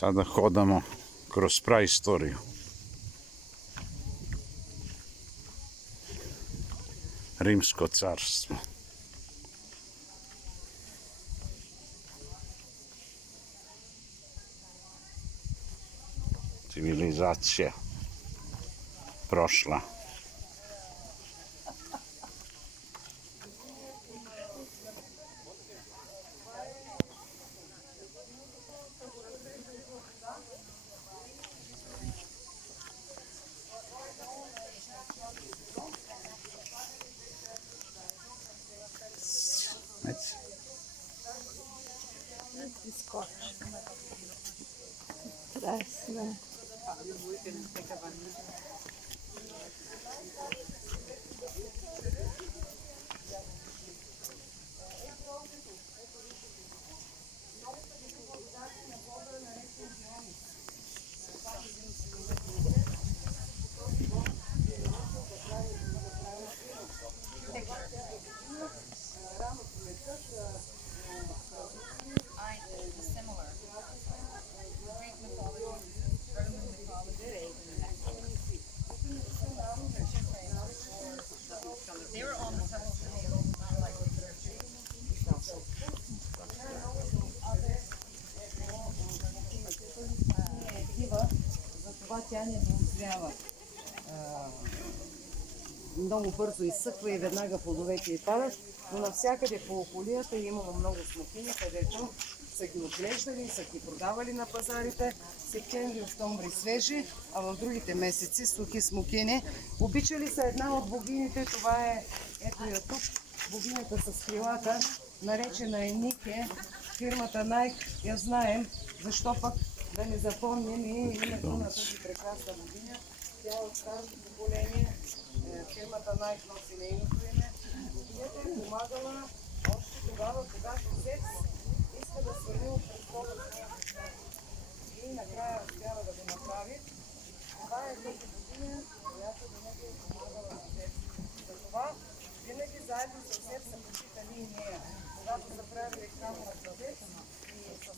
Sada hodamo kroz praistoriju. Rimsko carstvo. Civilizacija prošla. Krasno. Затова тя не дозрява. Много бързо изсъхва и веднага плодовете й падат, но навсякъде по околията имало много смокини, където са ги отглеждали и са ги продавали на пазарите. Септември, октомври свежи, а в другите месеци сухи смокини. Обичали са една от богините, това е, ето я тук, богинята с крилата, наречена е Нике. Фирмата Nike я знаем, защо пък да не запомним и името на тази прекрасна богиня. Тя е от старото поколение. Фирмата Nike носи нейното име. Богинята е помагала още тогава, когато Зевс иска да свали от престола и накрая успява да го направи. Това е тази богиня, която винаги е помагала на Зевс. Затова винаги заедно с Зевс са почитали и нея. Когато са правили храм на Зевс и с